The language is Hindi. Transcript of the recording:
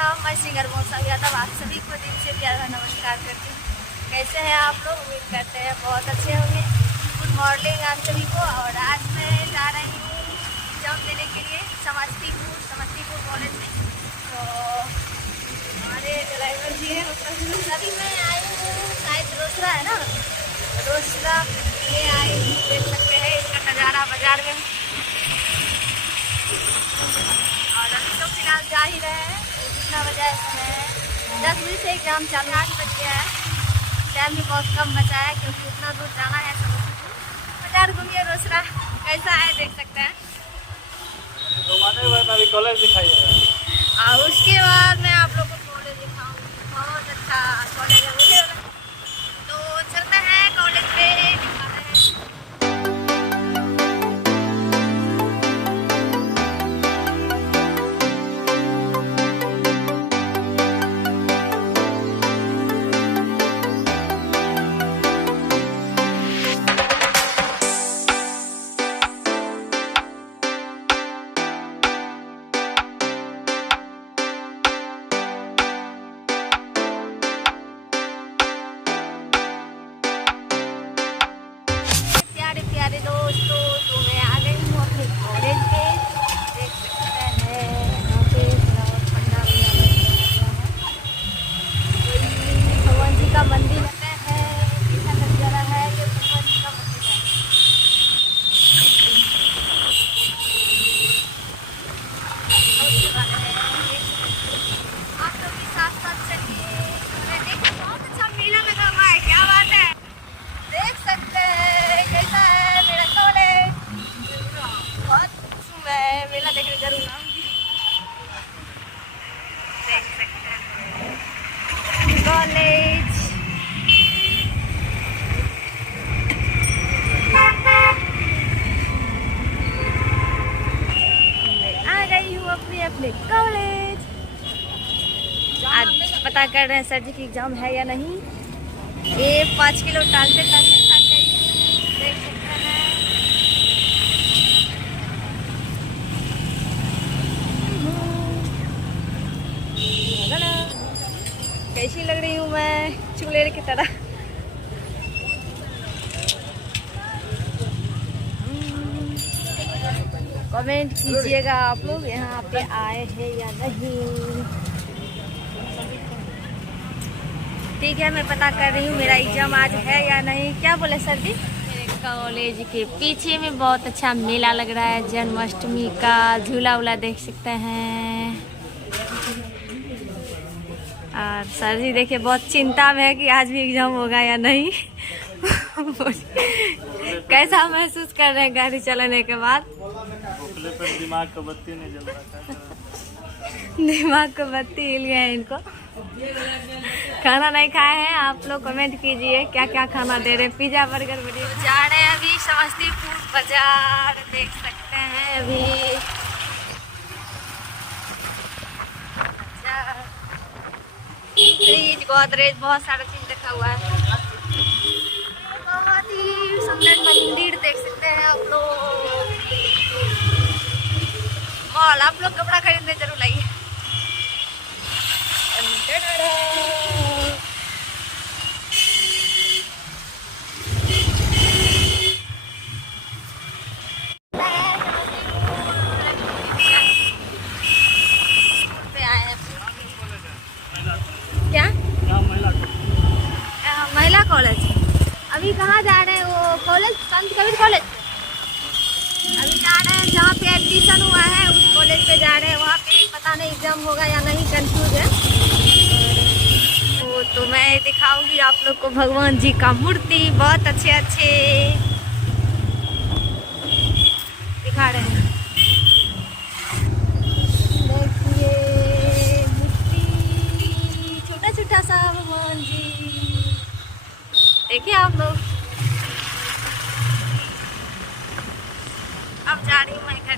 प्रणाम, मैं सिंगर मौसम यादव आप सभी को दिल से प्यार नमस्कार करती हूँ। कैसे हैं आप लोग? उम्मीद करते हैं बहुत अच्छे होंगे। गुड मॉर्निंग आप सभी को। और आज मैं जा रही हूँ एग्जाम देने के लिए समस्तीपुर कॉलेज में। तो हमारे ड्राइवर जी हैं, अभी मैं आई हूँ शायद रोसड़ा है ना, रोसड़ा ये आई हूँ। देख सकते हैं इसका नज़ारा बाजार में। और अभी तो फिलहाल जा ही रहे हैं। कितना बजा है समय? 10 बजे से एग्ज़ाम चालू, 8 बज गया है। टाइम भी बहुत कम बचा है क्योंकि उतना दूर जाना है। बाजार घूमिए रोसड़ा कैसा है देख सकते हैं। अभी कॉलेज दिखाइएगा और उसके बाद मैं आप लोगों को कॉलेज दिखाऊंगी। बहुत अच्छा कॉलेज है मुझे। तो चलते हैं कॉलेज पे, दिखाते हैं। प्यारे दोस्तों, तो मैं आ गई हूँ अपने कॉलेज पे। देख सकते हैं यहाँ पे पंडाल भगवान जी का मंदिर लगता है। ऐसा नजारा है कि भगवान जी का मंदिर है। आप लोग भी साथ साथ चलिए। बहुत अच्छा मेला लगा हुआ है, क्या बात है। देख सकते हैं कैसा है मेरा कॉलेज। बहुत मैं मेला देखने जरूर आऊंगी। देख सकते हैं कॉलेज। मैं आ गई हूँ अपने कॉलेज। आज पता कर रहे हैं सर जी की एग्जाम है या नहीं। ये 5 किलो डालते थक गई। देख सकते हैं कैसी लग रही हूँ मैं, चुड़ैल की तरह। कमेंट कीजिएगा आप लोग यहाँ पे आए हैं या नहीं। ठीक है, मैं पता कर रही हूँ मेरा एग्जाम आज है या नहीं। क्या बोले सर जी? मेरे कॉलेज के पीछे में बहुत अच्छा मेला लग रहा है, जन्माष्टमी का झूला उला देख सकते हैं। और सर जी देखिए बहुत चिंता में है कि आज भी एग्जाम होगा या नहीं। कैसा महसूस कर रहे हैं गाड़ी चलाने के बाद? दिमाग का बत्ती नहीं जल रहा। दिमाग को बत्ती हिल गया है इनको। खाना नहीं खाए हैं आप लोग? कमेंट कीजिए क्या क्या खाना दे रहे हैं। पिज्जा बर्गर बढ़िया। जा रहे हैं अभी समस्तीपुर बाजार, देख सकते हैं अभी। फ्रिज, गोदरेज, बहुत सारा चीज रखा हुआ है। बहुत ही सुंदर मंदिर देख सकते हैं आप लोग। मॉल, आप लोग कपड़ा खरीदने जरूर आइए। क्या महिला कॉलेज? अभी कहाँ जा रहे हैं? वो कॉलेज संत कबीर कॉलेज। अभी जा रहे हैं जहाँ पे एडमिशन हुआ है उस कॉलेज पे जा रहे हैं। वहाँ पे पता नहीं एग्जाम होगा या नहीं, कंफ्यूज है। तो मैं दिखाऊंगी आप लोग को भगवान जी का मूर्ति, बहुत अच्छे अच्छे दिखा रहे हैं। देखिए मूर्ति, छोटा छोटा सा भगवान जी। देखिए आप लोग। अब जा रही हूँ मैं घर।